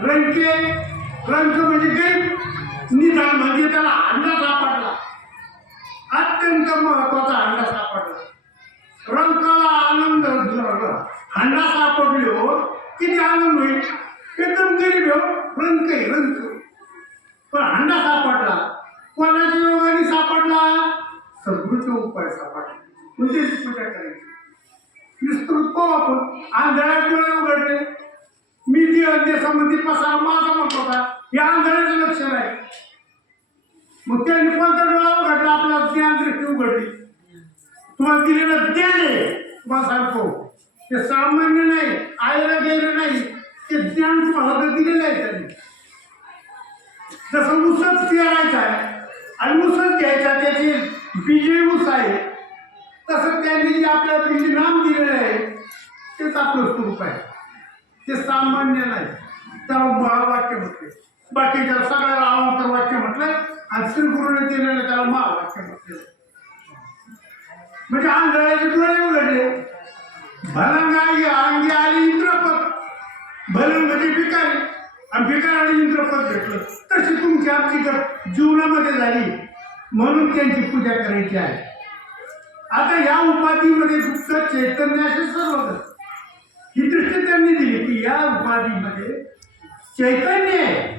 रंके रंक म्हणजे गरीब निदान म्हणजे त्याला अंडा सापडला, अत्यंत महत्वाचा अंडा सापडला. रंकाला आनंद अंडा सापडलो किती आनंद होईल. एकदम गरीब हो रंक आहे रंक, पण अंडा सापडला. कोणाच्या योगाने सापडला? सद्गुरूचा उपाय सापडला. म्हणजे पूजा करायची. विस्तृत पाहू आपण. आंधळ्या डोळे उघडले, मी देशामध्ये पसारा माझा म्हणत होता, हे आंधळ्याचं लक्षण आहे. मग त्यांनी कोणता डोळा उघडला? आपला ज्ञान दृष्टी उघडली. तुम्हाला दिलेलं ज्ञान आहे, तुम्हाला सांगतो ते सामान्य नाही, आयला गेलं नाही, ते ज्ञान तुम्हाला तर दिलेलं आहे त्यांनी. जसं ऊसच पेरायचा आहे आणि ऊसच घ्यायचा, त्याची बीजे ऊस आहे, तसं त्यांनी जे आपल्याला बीज नाम दिलेलं आहे तेच आपलं स्वरूप आहे. ते सामान्य नाही, त्याला महावाक्य म्हटले. बाकीच्या सगळ्याला अवांतर वाक्य म्हटलं आणि श्री गुरुने दिलेलं त्याला महावाक्य म्हटलं. म्हणजे आंधळ्याचे डोळे उघडले. भलंगाई अंगी आली इंद्रपद. भलं म्हणजे भिकारी आणि भिकाराने इंद्रपद भेटलं. तशी तुमची आमची जीवनामध्ये झाली, म्हणून त्यांची पूजा करायची आहे. आता या उपाधीमध्ये गुप्त चैतन्य असे सर्व ही दृष्टी त्यांनी दिली की या उपाधीमध्ये चैतन्य आहे.